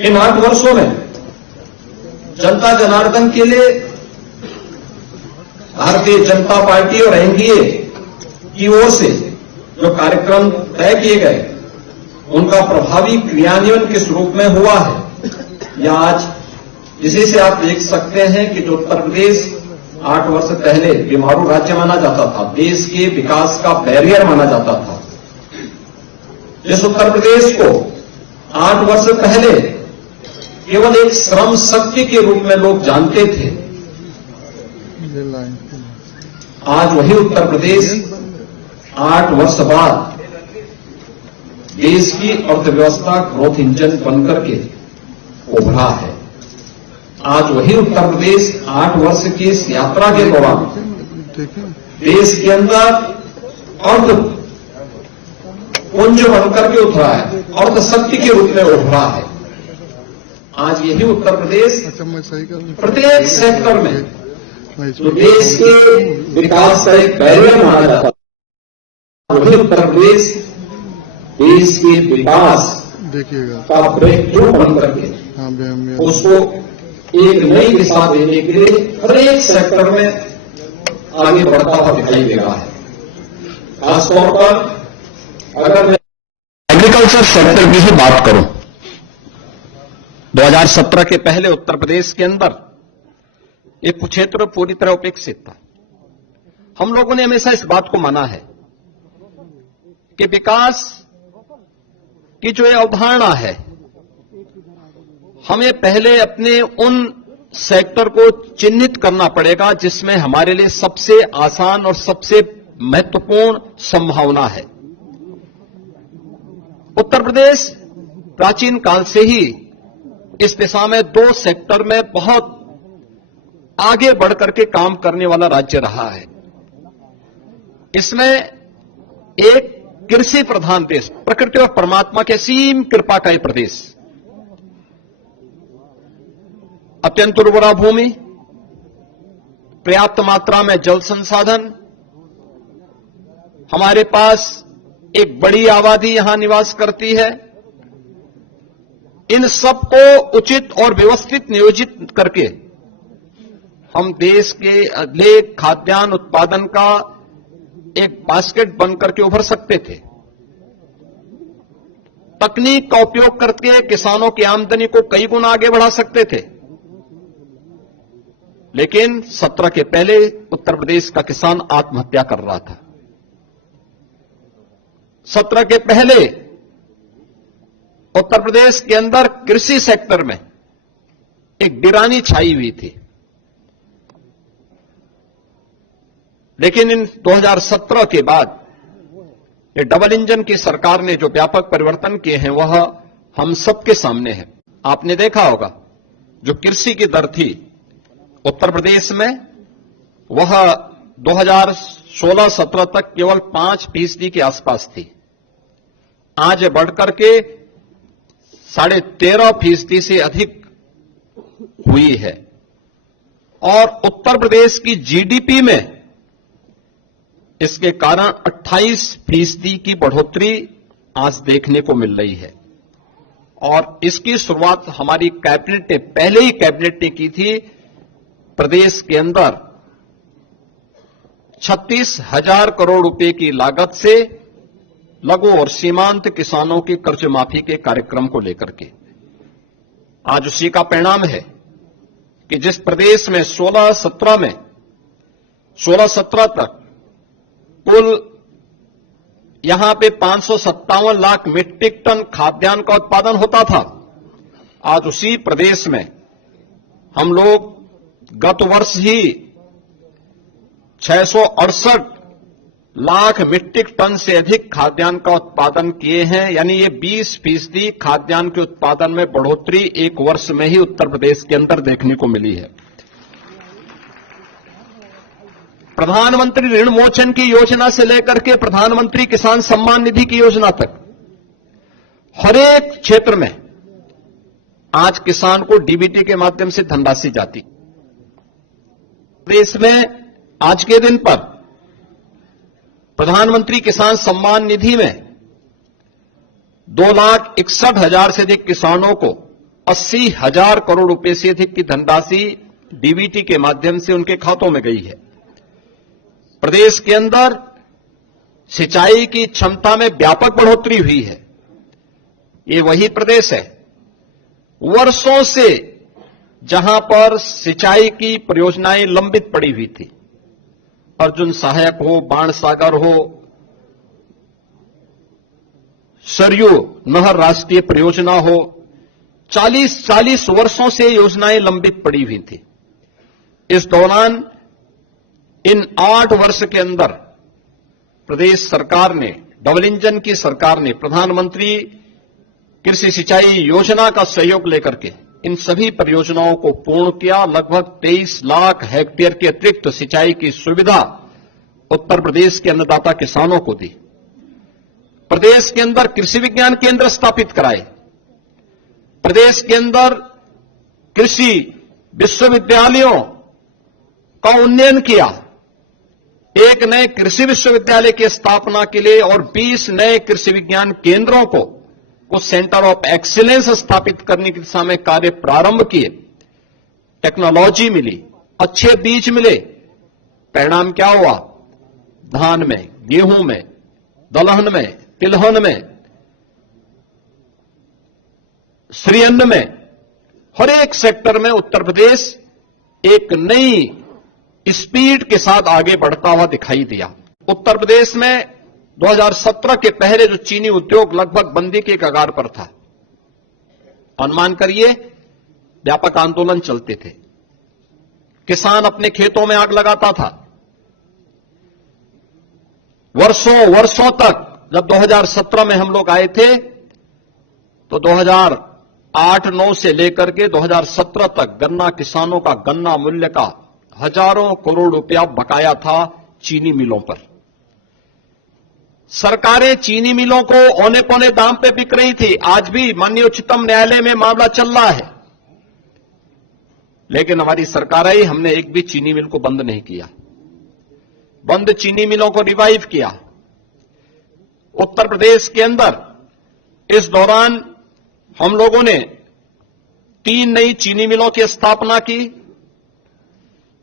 इन 8 वर्षों में जनता जनार्दन के लिए भारतीय जनता पार्टी और एनडीए की ओर से जो कार्यक्रम तय किए गए उनका प्रभावी क्रियान्वयन किस रूप में हुआ है, या आज इसी से आप देख सकते हैं कि जो उत्तर प्रदेश 8 वर्ष पहले बीमारू राज्य माना जाता था, देश के विकास का बैरियर माना जाता था, जिस उत्तर प्रदेश को 8 वर्ष पहले केवल एक श्रम शक्ति के रूप में लोग जानते थे, आज वही उत्तर प्रदेश 8 वर्ष बाद देश की अर्थव्यवस्था ग्रोथ इंजन बनकर के उभरा है। आज वही उत्तर प्रदेश 8 वर्ष की इस यात्रा के दौरान देश के अंदर अर्थ पुंज बनकर के उभरा है, अर्थ शक्ति के रूप में उभरा है। आज यही उत्तर प्रदेश प्रत्येक सेक्टर में जो देश के विकास का एक बैरियर माना जाता है, वही उत्तर प्रदेश देश के विकास का ब्रेक थ्रू बनकर के उसको एक नई दिशा देने के लिए हर एक सेक्टर में आगे बढ़ता हुआ दिखाई दे रहा है। खासतौर पर अगर मैं एग्रीकल्चर सेक्टर की ही बात करूं, 2017 के पहले उत्तर प्रदेश के अंदर एक क्षेत्र पूरी तरह उपेक्षित था। हम लोगों ने हमेशा इस बात को माना है कि विकास की जो ये अवधारणा है, हमें पहले अपने उन सेक्टर को चिन्हित करना पड़ेगा जिसमें हमारे लिए सबसे आसान और सबसे महत्वपूर्ण संभावना है। उत्तर प्रदेश प्राचीन काल से ही इस दिशा में 2 सेक्टर में बहुत आगे बढ़कर के काम करने वाला राज्य रहा है। इसमें एक कृषि प्रधान देश, प्रकृति और परमात्मा के असीम कृपा का यह प्रदेश, अत्यंत उर्वरा भूमि, पर्याप्त मात्रा में जल संसाधन, हमारे पास एक बड़ी आबादी यहां निवास करती है। इन सबको उचित और व्यवस्थित नियोजित करके हम देश के लिए खाद्यान्न उत्पादन का एक बास्केट बनकर के उभर सकते थे। तकनीक का उपयोग करके किसानों की आमदनी को कई गुना आगे बढ़ा सकते थे। लेकिन 17 के पहले उत्तर प्रदेश का किसान आत्महत्या कर रहा था। 17 के पहले उत्तर प्रदेश के अंदर कृषि सेक्टर में एक वीरानी छाई हुई थी। लेकिन इन 2017 के बाद ये डबल इंजन की सरकार ने जो व्यापक परिवर्तन किए हैं वह हम सबके सामने है। आपने देखा होगा जो कृषि की दर थी उत्तर प्रदेश में, वह 2016-17 तक केवल 5% के आसपास थी। आज बढ़कर के 13.5% से अधिक हुई है। और उत्तर प्रदेश की जीडीपी में इसके कारण 28% की बढ़ोतरी आज देखने को मिल रही है। और इसकी शुरुआत हमारी कैबिनेट ने, पहले ही कैबिनेट ने की थी। प्रदेश के अंदर 36,000 करोड़ रुपए की लागत से लघु और सीमांत किसानों की कर्ज माफी के कार्यक्रम को लेकर के आज उसी का परिणाम है कि जिस प्रदेश में 16-17 तक कुल यहां पे 557 लाख मीट्रिक टन खाद्यान्न का उत्पादन होता था, आज उसी प्रदेश में हम लोग गत वर्ष ही 668 लाख मीट्रिक टन से अधिक खाद्यान्न का उत्पादन किए हैं। यानी ये 20% खाद्यान्न के उत्पादन में बढ़ोतरी एक वर्ष में ही उत्तर प्रदेश के अंदर देखने को मिली है। प्रधानमंत्री ऋण मोचन की योजना से लेकर के प्रधानमंत्री किसान सम्मान निधि की योजना तक हर एक क्षेत्र में आज किसान को डीबीटी के माध्यम से धनराशि जाती। देश में आज के दिन पर प्रधानमंत्री किसान सम्मान निधि में 2,61,000 से अधिक किसानों को 80,000 करोड़ रुपए से अधिक की धनराशि डीबीटी के माध्यम से उनके खातों में गई है। प्रदेश के अंदर सिंचाई की क्षमता में व्यापक बढ़ोतरी हुई है। ये वही प्रदेश है वर्षों से जहां पर सिंचाई की परियोजनाएं लंबित पड़ी हुई थी। अर्जुन सहायक हो, बाणसागर हो, सरयू नहर राष्ट्रीय परियोजना हो, 40 वर्षों से योजनाएं लंबित पड़ी हुई थी। इस दौरान इन 8 वर्ष के अंदर प्रदेश सरकार ने, डबल इंजन की सरकार ने प्रधानमंत्री कृषि सिंचाई योजना का सहयोग लेकर के इन सभी परियोजनाओं को पूर्ण किया। लगभग 23 लाख हेक्टेयर के अतिरिक्त सिंचाई की सुविधा उत्तर प्रदेश के अन्नदाता किसानों को दी। प्रदेश के अंदर कृषि विज्ञान केंद्र स्थापित कराए। प्रदेश के अंदर कृषि विश्वविद्यालयों का उन्नयन किया। एक नए कृषि विश्वविद्यालय की स्थापना के लिए और 20 नए कृषि विज्ञान केंद्रों को कुछ सेंटर ऑफ एक्सीलेंस स्थापित करने की दिशा में कार्य प्रारंभ किए। टेक्नोलॉजी मिली, अच्छे बीज मिले। परिणाम क्या हुआ? धान में, गेहूं में, दलहन में, तिलहन में, श्रीअन्न में, हर एक सेक्टर में उत्तर प्रदेश एक नई स्पीड के साथ आगे बढ़ता हुआ दिखाई दिया। उत्तर प्रदेश में 2017 के पहले जो चीनी उद्योग लगभग बंदी के कगार पर था, अनुमान करिए व्यापक आंदोलन चलते थे, किसान अपने खेतों में आग लगाता था। वर्षों तक, जब 2017 में हम लोग आए थे तो 2008-9 से लेकर के 2017 तक गन्ना किसानों का गन्ना मूल्य का हजारों करोड़ रुपया बकाया था चीनी मिलों पर। सरकारें चीनी मिलों को औने पौने दाम पे बिक रही थी। आज भी माननीय उच्चतम न्यायालय में मामला चल रहा है, लेकिन हमारी सरकार आई, हमने एक भी चीनी मिल को बंद नहीं किया। बंद चीनी मिलों को रिवाइव किया। उत्तर प्रदेश के अंदर इस दौरान हम लोगों ने 3 नई चीनी मिलों की स्थापना की,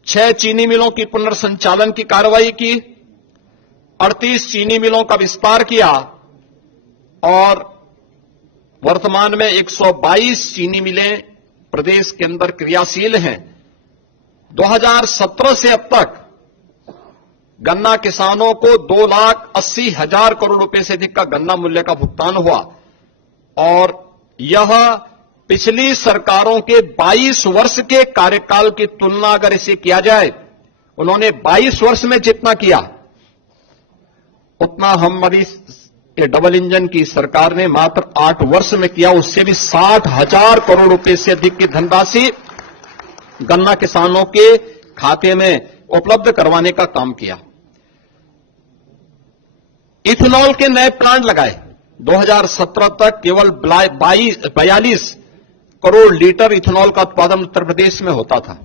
6 चीनी मिलों की पुनर्संचालन की कार्रवाई की, 38 चीनी मिलों का विस्तार किया और वर्तमान में 122 चीनी मिलें प्रदेश के अंदर क्रियाशील हैं। 2017 से अब तक गन्ना किसानों को 2,80,000 करोड़ रुपए से अधिक का गन्ना मूल्य का भुगतान हुआ और यह पिछली सरकारों के 22 वर्ष के कार्यकाल की तुलना अगर इसे किया जाए, उन्होंने 22 वर्ष में जितना किया उतना हमारी डबल इंजन की सरकार ने मात्र 8 वर्ष में किया। उससे भी 60,000 करोड़ रुपए से अधिक की धनराशि गन्ना किसानों के खाते में उपलब्ध करवाने का काम किया। इथेनॉल के नए प्लांट लगाए। 2017 तक केवल 42 करोड़ लीटर इथेनॉल का उत्पादन उत्तर प्रदेश में होता था।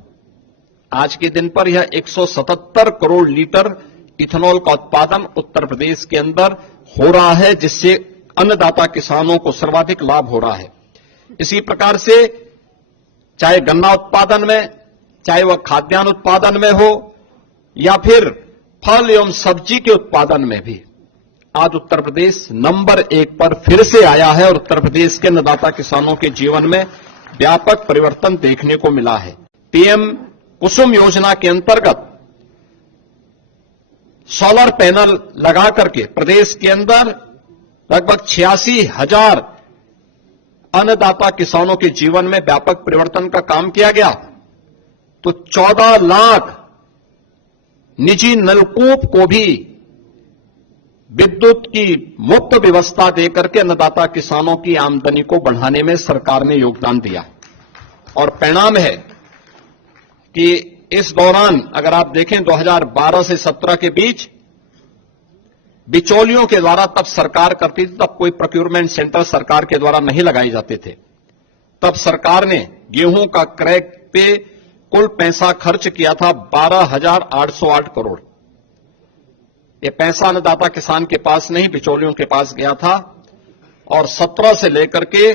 आज के दिन पर यह 177 करोड़ लीटर इथेनॉल का उत्पादन उत्तर प्रदेश के अंदर हो रहा है, जिससे अन्नदाता किसानों को सर्वाधिक लाभ हो रहा है। इसी प्रकार से चाहे गन्ना उत्पादन में, चाहे वह खाद्यान्न उत्पादन में हो या फिर फल एवं सब्जी के उत्पादन में भी आज उत्तर प्रदेश नंबर 1 पर फिर से आया है और उत्तर प्रदेश के अन्नदाता किसानों के जीवन में व्यापक परिवर्तन देखने को मिला है। पीएम कुसुम योजना के अंतर्गत सोलर पैनल लगा करके प्रदेश के अंदर लगभग 86,000 अन्नदाता किसानों के जीवन में व्यापक परिवर्तन का काम किया गया। तो 14 लाख निजी नलकूप को भी विद्युत की मुफ्त व्यवस्था देकर के अन्नदाता किसानों की आमदनी को बढ़ाने में सरकार ने योगदान दिया और परिणाम है कि इस दौरान अगर आप देखें 2012 से 17 के बीच बिचौलियों के द्वारा तब सरकार करती थी, तब कोई प्रोक्योरमेंट सेंटर सरकार के द्वारा नहीं लगाए जाते थे। तब सरकार ने गेहूं का क्रय पे कुल पैसा खर्च किया था 12,808 करोड़। ये पैसा अन्नदाता किसान के पास नहीं, बिचौलियों के पास गया था और 17 से लेकर के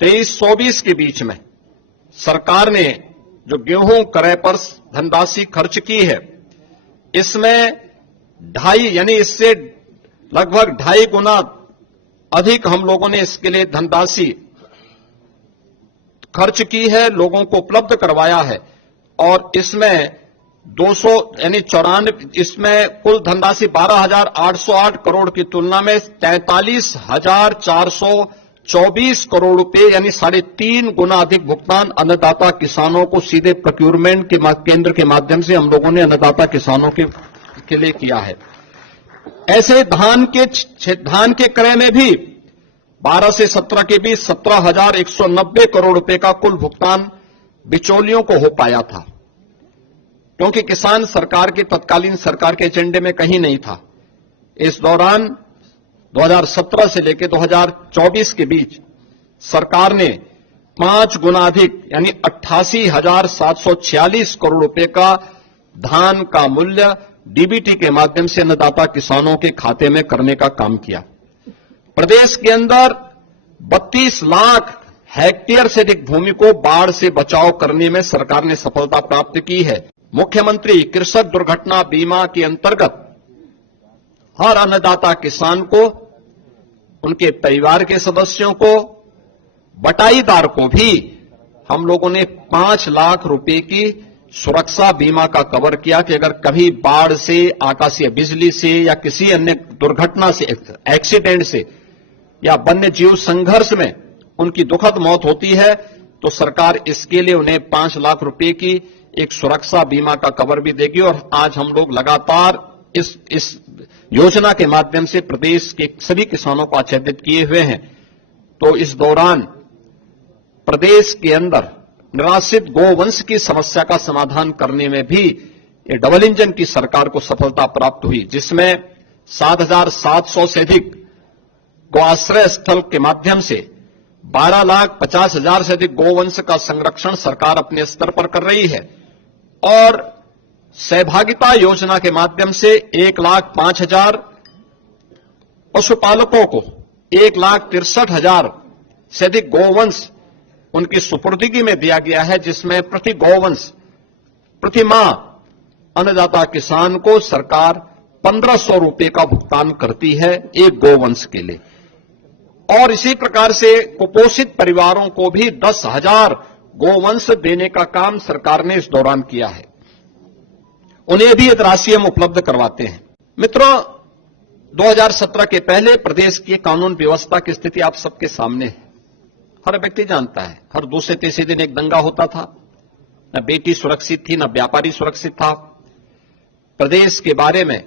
23-24 के बीच में सरकार ने जो गेहूं क्रय पर धनराशि खर्च की है, इसमें 2.5 यानी इससे लगभग 2.5 गुना अधिक हम लोगों ने इसके लिए धनराशि खर्च की है, लोगों को उपलब्ध करवाया है। और इसमें 200 यानी 94 इसमें कुल धनराशि 12,808 करोड़ की तुलना में 43,424 करोड़ रुपए यानी 3.5 गुना अधिक भुगतान अन्नदाता किसानों को सीधे प्रोक्योरमेंट के केंद्र के माध्यम से हम लोगों ने अन्नदाता किसानों के लिए किया है। ऐसे धान के क्रय में भी 12 से 17 के बीच 17,190 करोड़ रुपए का कुल भुगतान बिचौलियों को हो पाया था, क्योंकि किसान सरकार के तत्कालीन सरकार के एजेंडे में कहीं नहीं था। इस दौरान 2017 से लेकर 2024 के बीच सरकार ने 5 गुना अधिक यानी 88,746 करोड़ रुपए का धान का मूल्य डीबीटी के माध्यम से अन्नदाता किसानों के खाते में करने का काम किया। प्रदेश के अंदर 32 लाख हेक्टेयर से अधिक भूमि को बाढ़ से बचाव करने में सरकार ने सफलता प्राप्त की है। मुख्यमंत्री कृषक दुर्घटना बीमा के अंतर्गत हर अन्नदाता किसान को, उनके परिवार के सदस्यों को, बटाईदार को भी हम लोगों ने 5 लाख रुपए की सुरक्षा बीमा का कवर किया कि अगर कभी बाढ़ से, आकाशीय बिजली से या किसी अन्य दुर्घटना से, एक्सीडेंट से या वन्य जीव संघर्ष में उनकी दुखद मौत होती है तो सरकार इसके लिए उन्हें 5 लाख रुपए की एक सुरक्षा बीमा का कवर भी देगी। और आज हम लोग लगातार इस योजना के माध्यम से प्रदेश के सभी किसानों को आच्छादित किए हुए हैं। तो इस दौरान प्रदेश के अंदर निराश्रित गोवंश की समस्या का समाधान करने में भी ये डबल इंजन की सरकार को सफलता प्राप्त हुई, जिसमें 7,700 से अधिक गोआश्रय स्थल के माध्यम से 12,50,000 से अधिक गोवंश का संरक्षण सरकार अपने स्तर पर कर रही है। और सहभागिता योजना के माध्यम से 1,05,000 पशुपालकों को 1,63,000 से अधिक गोवंश उनकी सुपुर्दगी में दिया गया है, जिसमें प्रति गोवंश प्रति माह अन्नदाता किसान को सरकार 1,500 रुपए का भुगतान करती है एक गोवंश के लिए। और इसी प्रकार से कुपोषित परिवारों को भी 10,000 गोवंश देने का काम सरकार ने इस दौरान किया है। उन्हें भी एक राशि हम उपलब्ध करवाते हैं। मित्रों, 2017 के पहले प्रदेश की कानून व्यवस्था की स्थिति आप सबके सामने है। हर व्यक्ति जानता है, हर दूसरे तीसरे दिन एक दंगा होता था, न बेटी सुरक्षित थी, न व्यापारी सुरक्षित था। प्रदेश के बारे में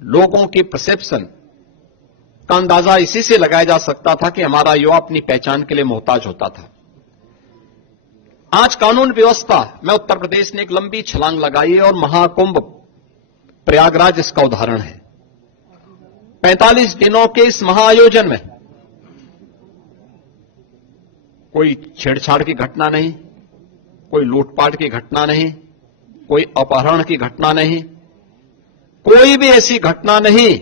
लोगों की परसेप्शन का अंदाजा इसी से लगाया जा सकता था कि हमारा युवा अपनी पहचान के लिए मोहताज होता था। आज कानून व्यवस्था में उत्तर प्रदेश ने एक लंबी छलांग लगाई है और महाकुंभ प्रयागराज इसका उदाहरण है। 45 दिनों के इस महाआयोजन में कोई छेड़छाड़ की घटना नहीं, कोई लूटपाट की घटना नहीं, कोई अपहरण की घटना नहीं, कोई भी ऐसी घटना नहीं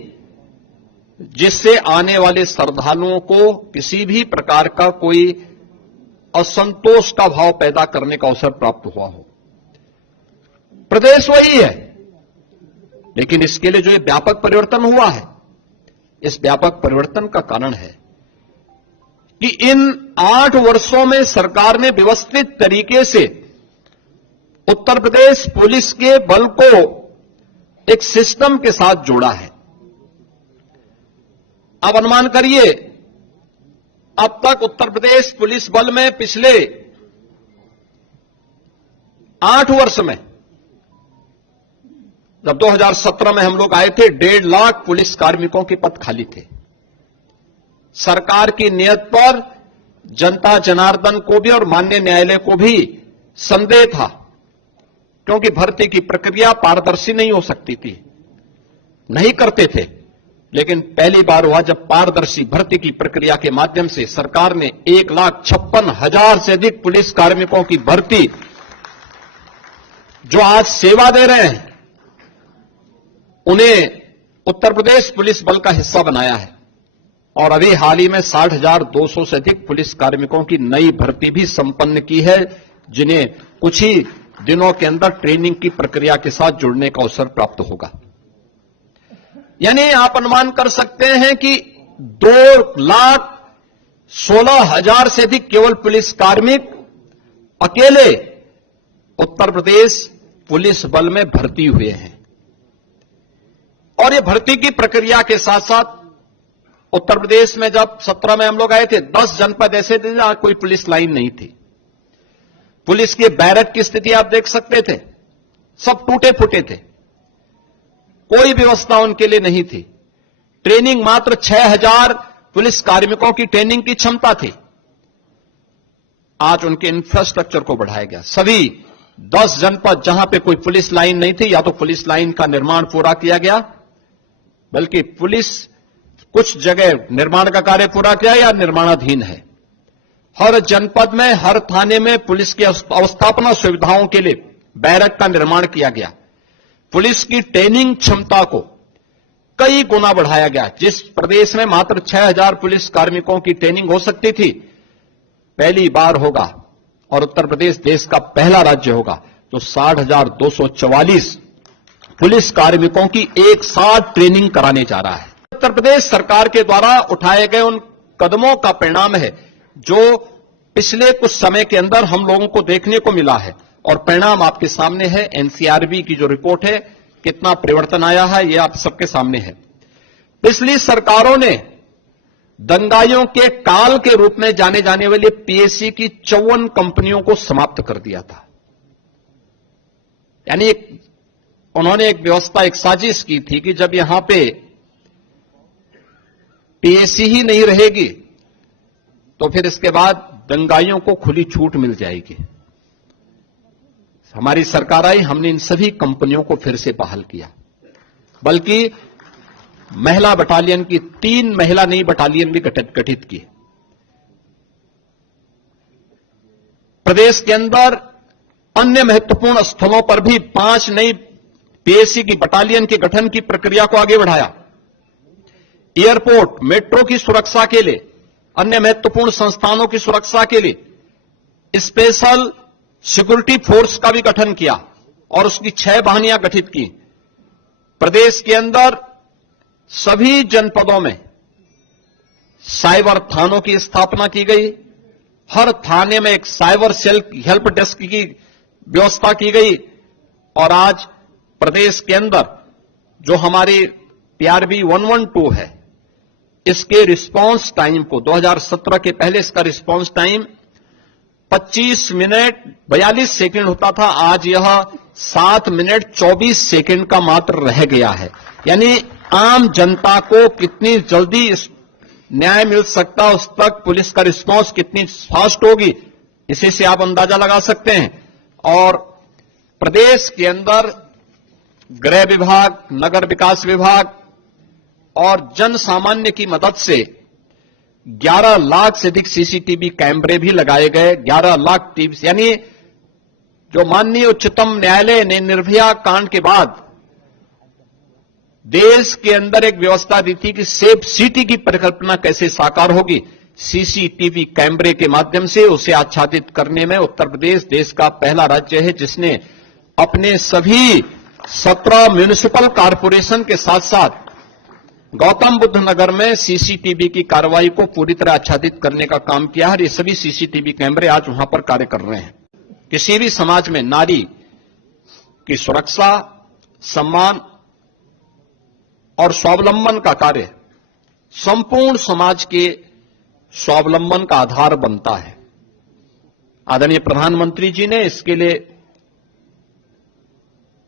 जिससे आने वाले श्रद्धालुओं को किसी भी प्रकार का कोई असंतोष का भाव पैदा करने का अवसर प्राप्त हुआ हो। प्रदेश वही है, लेकिन इसके लिए जो ये व्यापक परिवर्तन हुआ है, इस व्यापक परिवर्तन का कारण है कि इन 8 वर्षों में सरकार ने व्यवस्थित तरीके से उत्तर प्रदेश पुलिस के बल को एक सिस्टम के साथ जोड़ा है। अब अनुमान करिए, अब तक उत्तर प्रदेश पुलिस बल में पिछले 8 वर्ष में, जब 2017 में हम लोग आए थे, 1.5 लाख पुलिस कार्मिकों के पद खाली थे। सरकार की नियत पर जनता जनार्दन को भी और माननीय न्यायालय को भी संदेह था, क्योंकि भर्ती की प्रक्रिया पारदर्शी नहीं हो सकती थी, नहीं करते थे। लेकिन पहली बार हुआ जब पारदर्शी भर्ती की प्रक्रिया के माध्यम से सरकार ने 1,56,000 से अधिक पुलिस कार्मिकों की भर्ती, जो आज सेवा दे रहे हैं, उन्हें उत्तर प्रदेश पुलिस बल का हिस्सा बनाया है। और अभी हाल ही में 60,200 से अधिक पुलिस कार्मिकों की नई भर्ती भी संपन्न की है, जिन्हें कुछ ही दिनों के अंदर ट्रेनिंग की प्रक्रिया के साथ जुड़ने का अवसर प्राप्त होगा। यानी आप अनुमान कर सकते हैं कि 2,16,000 से अधिक केवल पुलिस कार्मिक अकेले उत्तर प्रदेश पुलिस बल में भर्ती हुए हैं। और ये भर्ती की प्रक्रिया के साथ साथ उत्तर प्रदेश में जब 17 में हम लोग आए थे, 10 जनपद ऐसे थे जहां कोई पुलिस लाइन नहीं थी। पुलिस के बैरक की स्थिति आप देख सकते थे, सब टूटे फूटे थे, कोई व्यवस्था उनके लिए नहीं थी। ट्रेनिंग मात्र 6,000 पुलिस कार्मिकों की ट्रेनिंग की क्षमता थी। आज उनके इंफ्रास्ट्रक्चर को बढ़ाया गया। सभी 10 जनपद जहां पे कोई पुलिस लाइन नहीं थी, या तो पुलिस लाइन का निर्माण पूरा किया गया, बल्कि पुलिस कुछ जगह निर्माण का कार्य पूरा किया या निर्माणाधीन है। हर जनपद में, हर थाने में पुलिस की अवस्थापना सुविधाओं के लिए बैरक का निर्माण किया गया। पुलिस की ट्रेनिंग क्षमता को कई गुना बढ़ाया गया। जिस प्रदेश में मात्र 6,000 पुलिस कार्मिकों की ट्रेनिंग हो सकती थी, पहली बार होगा, और उत्तर प्रदेश देश का पहला राज्य होगा तो 60,244 पुलिस कार्मिकों की एक साथ ट्रेनिंग कराने जा रहा है। उत्तर प्रदेश सरकार के द्वारा उठाए गए उन कदमों का परिणाम है जो पिछले कुछ समय के अंदर हम लोगों को देखने को मिला है, और परिणाम आपके सामने है। एनसीआरबी की जो रिपोर्ट है, कितना परिवर्तन आया है, यह आप सबके सामने है। पिछली सरकारों ने दंगाइयों के काल के रूप में जाने जाने वाली पीएससी की 54 कंपनियों को समाप्त कर दिया था। यानी उन्होंने एक व्यवस्था, एक साजिश की थी कि जब यहां पे पीएससी ही नहीं रहेगी तो फिर इसके बाद दंगाइयों को खुली छूट मिल जाएगी। हमारी सरकार आई, हमने इन सभी कंपनियों को फिर से बहाल किया, बल्कि महिला बटालियन की 3 महिला नई बटालियन भी गठित की। प्रदेश के अंदर अन्य महत्वपूर्ण स्थलों पर भी 5 नई पीएससी की बटालियन के गठन की प्रक्रिया को आगे बढ़ाया। एयरपोर्ट, मेट्रो की सुरक्षा के लिए, अन्य महत्वपूर्ण संस्थानों की सुरक्षा के लिए स्पेशल सिक्योरिटी फोर्स का भी गठन किया और उसकी 6 वाहिनियां गठित की। प्रदेश के अंदर सभी जनपदों में साइबर थानों की स्थापना की गई। हर थाने में एक साइबर सेल हेल्प डेस्क की व्यवस्था की गई। और आज प्रदेश के अंदर जो हमारी PRB 112 है, इसके रिस्पांस टाइम को 2017 के पहले इसका रिस्पांस टाइम 25 मिनट 42 सेकंड होता था, आज यह 7 मिनट 24 सेकंड का मात्र रह गया है। यानी आम जनता को कितनी जल्दी न्याय मिल सकता, उस तक पुलिस का रिस्पांस कितनी फास्ट होगी, इसी से आप अंदाजा लगा सकते हैं। और प्रदेश के अंदर गृह विभाग, नगर विकास विभाग और जन सामान्य की मदद से 11 लाख से अधिक सीसीटीवी कैमरे भी लगाए गए। 11 लाख टीवी, यानी जो माननीय उच्चतम न्यायालय ने निर्भया कांड के बाद देश के अंदर एक व्यवस्था दी थी कि सेफ सिटी की परिकल्पना कैसे साकार होगी, सीसीटीवी कैमरे के माध्यम से उसे आच्छादित करने में उत्तर प्रदेश देश का पहला राज्य है जिसने अपने सभी 17 म्युनिसिपल कॉरपोरेशन के साथ साथ गौतम बुद्ध नगर में सीसीटीवी की कार्रवाई को पूरी तरह आच्छादित करने का काम किया है। ये सभी सीसीटीवी कैमरे आज वहां पर कार्य कर रहे हैं। किसी भी समाज में नारी की सुरक्षा, सम्मान और स्वावलंबन का कार्य संपूर्ण समाज के स्वावलंबन का आधार बनता है। आदरणीय प्रधानमंत्री जी ने इसके लिए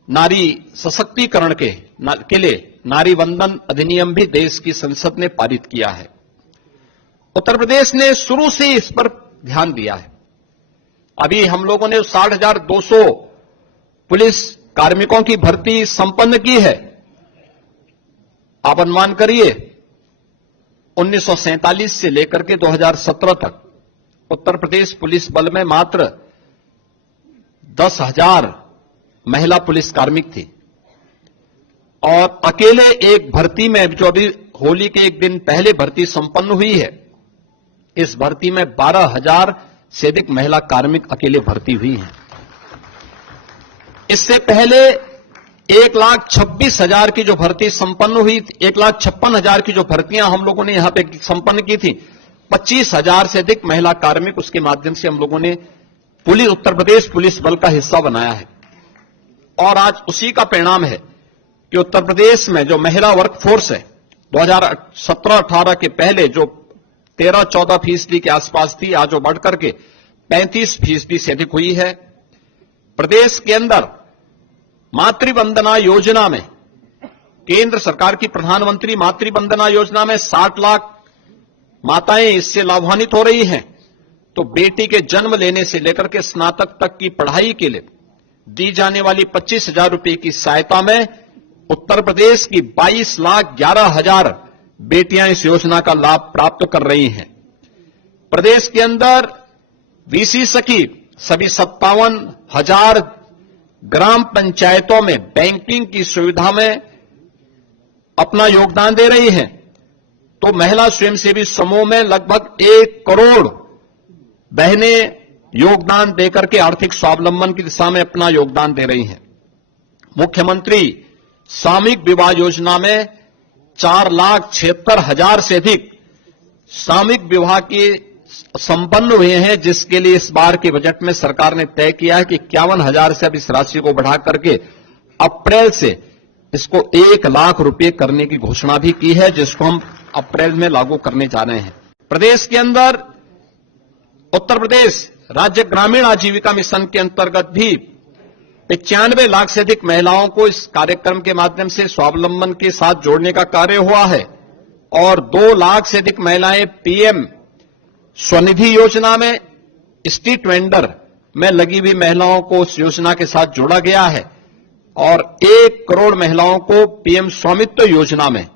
नारी सशक्तिकरण के लिए नारी वंदन अधिनियम भी देश की संसद ने पारित किया है। उत्तर प्रदेश ने शुरू से इस पर ध्यान दिया है। अभी हम लोगों ने 60,200 पुलिस कार्मिकों की भर्ती संपन्न की है। आप अनुमान करिए 1947 से लेकर के 2017 तक उत्तर प्रदेश पुलिस बल में मात्र 10,000 महिला पुलिस कार्मिक थी, और अकेले एक भर्ती में जो अभी होली के एक दिन पहले भर्ती संपन्न हुई है। इस भर्ती में 12,000 से अधिक महिला कार्मिक अकेले भर्ती हुई हैं। इससे पहले 1,26,000 की जो भर्ती संपन्न हुई, 1,56,000 की जो भर्तियां हम लोगों ने यहां पे संपन्न की थी, 25,000 से अधिक महिला कार्मिक उसके माध्यम से हम लोगों ने उत्तर प्रदेश पुलिस बल का हिस्सा बनाया है। और आज उसी का परिणाम है कि उत्तर प्रदेश में जो महिला वर्कफोर्स है, 2017-18 के पहले जो 13-14% के आसपास थी, आज वो बढ़कर के 35% से अधिक हुई है। प्रदेश के अंदर मातृवंदना योजना में, केंद्र सरकार की प्रधानमंत्री मातृवंदना योजना में 60 लाख माताएं इससे लाभान्वित हो रही हैं। तो बेटी के जन्म लेने से लेकर के स्नातक तक की पढ़ाई के लिए दी जाने वाली 25,000 रुपए की सहायता में उत्तर प्रदेश की 22,11,000 बेटियां इस योजना का लाभ प्राप्त कर रही हैं। प्रदेश के अंदर वीसी सखी सभी 57,000 ग्राम पंचायतों में बैंकिंग की सुविधा में अपना योगदान दे रही हैं। तो महिला स्वयंसेवी समूह में लगभग 1 करोड़ बहनें योगदान देकर के आर्थिक स्वावलंबन की दिशा में अपना योगदान दे रही हैं। मुख्यमंत्री सामूहिक विवाह योजना में 4,76,000 से अधिक सामूहिक विवाह के संपन्न हुए हैं, जिसके लिए इस बार के बजट में सरकार ने तय किया है कि 51,000 से अब इस राशि को बढ़ा करके अप्रैल से इसको 1 लाख रुपए करने की घोषणा भी की है, जिसको हम अप्रैल में लागू करने जा रहे हैं। प्रदेश के अंदर उत्तर प्रदेश राज्य ग्रामीण आजीविका मिशन के अंतर्गत भी 95 लाख से अधिक महिलाओं को इस कार्यक्रम के माध्यम से स्वावलंबन के साथ जोड़ने का कार्य हुआ है। और 2 लाख से अधिक महिलाएं पीएम स्वनिधि योजना में स्ट्रीट वेंडर में लगी हुई महिलाओं को उस योजना के साथ जोड़ा गया है। और 1 करोड़ महिलाओं को पीएम स्वामित्व योजना में,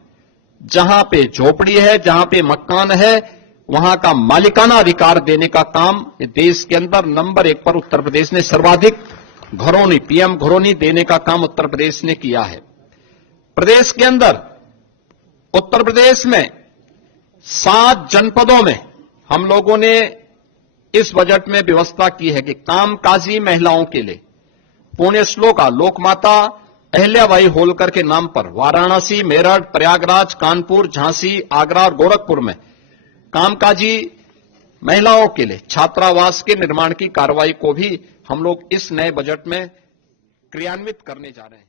जहां पे झोपड़ी है, जहां पे मकान है, वहां का मालिकाना अधिकार देने का काम देश के अंदर नंबर 1 पर उत्तर प्रदेश ने सर्वाधिक घरौनी, पीएम घरौनी देने का काम उत्तर प्रदेश ने किया है। प्रदेश के अंदर उत्तर प्रदेश में 7 जनपदों में हम लोगों ने इस बजट में व्यवस्था की है कि कामकाजी महिलाओं के लिए पुण्यश्लोका लोकमाता अहिल्याबाई होलकर के नाम पर वाराणसी, मेरठ, प्रयागराज, कानपुर, झांसी, आगरा और गोरखपुर में कामकाजी महिलाओं के लिए छात्रावास के निर्माण की कार्रवाई को भी हम लोग इस नए बजट में क्रियान्वित करने जा रहे हैं।